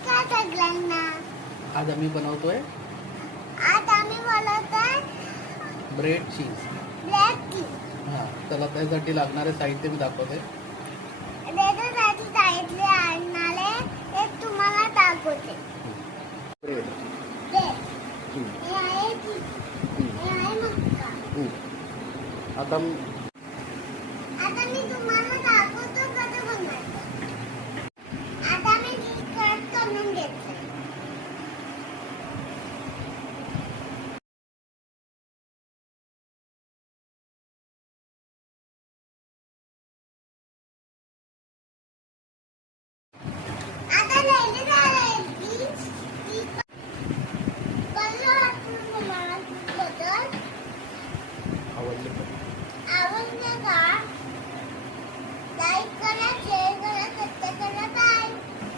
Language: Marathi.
नमस्कार सगळ्यांना. आज आम्ही बनवतोय आज आम्ही बनवतोय ब्रेड चीज. Black tea. हां, चला त्यासाठी लागणारे साहित्य मी दाखवते. त्याच्यासाठी साहित्य आणणारे ते तुम्हाला दाखवते. Bread, bread. हे आहे चीज. हे आहे मक्का. आता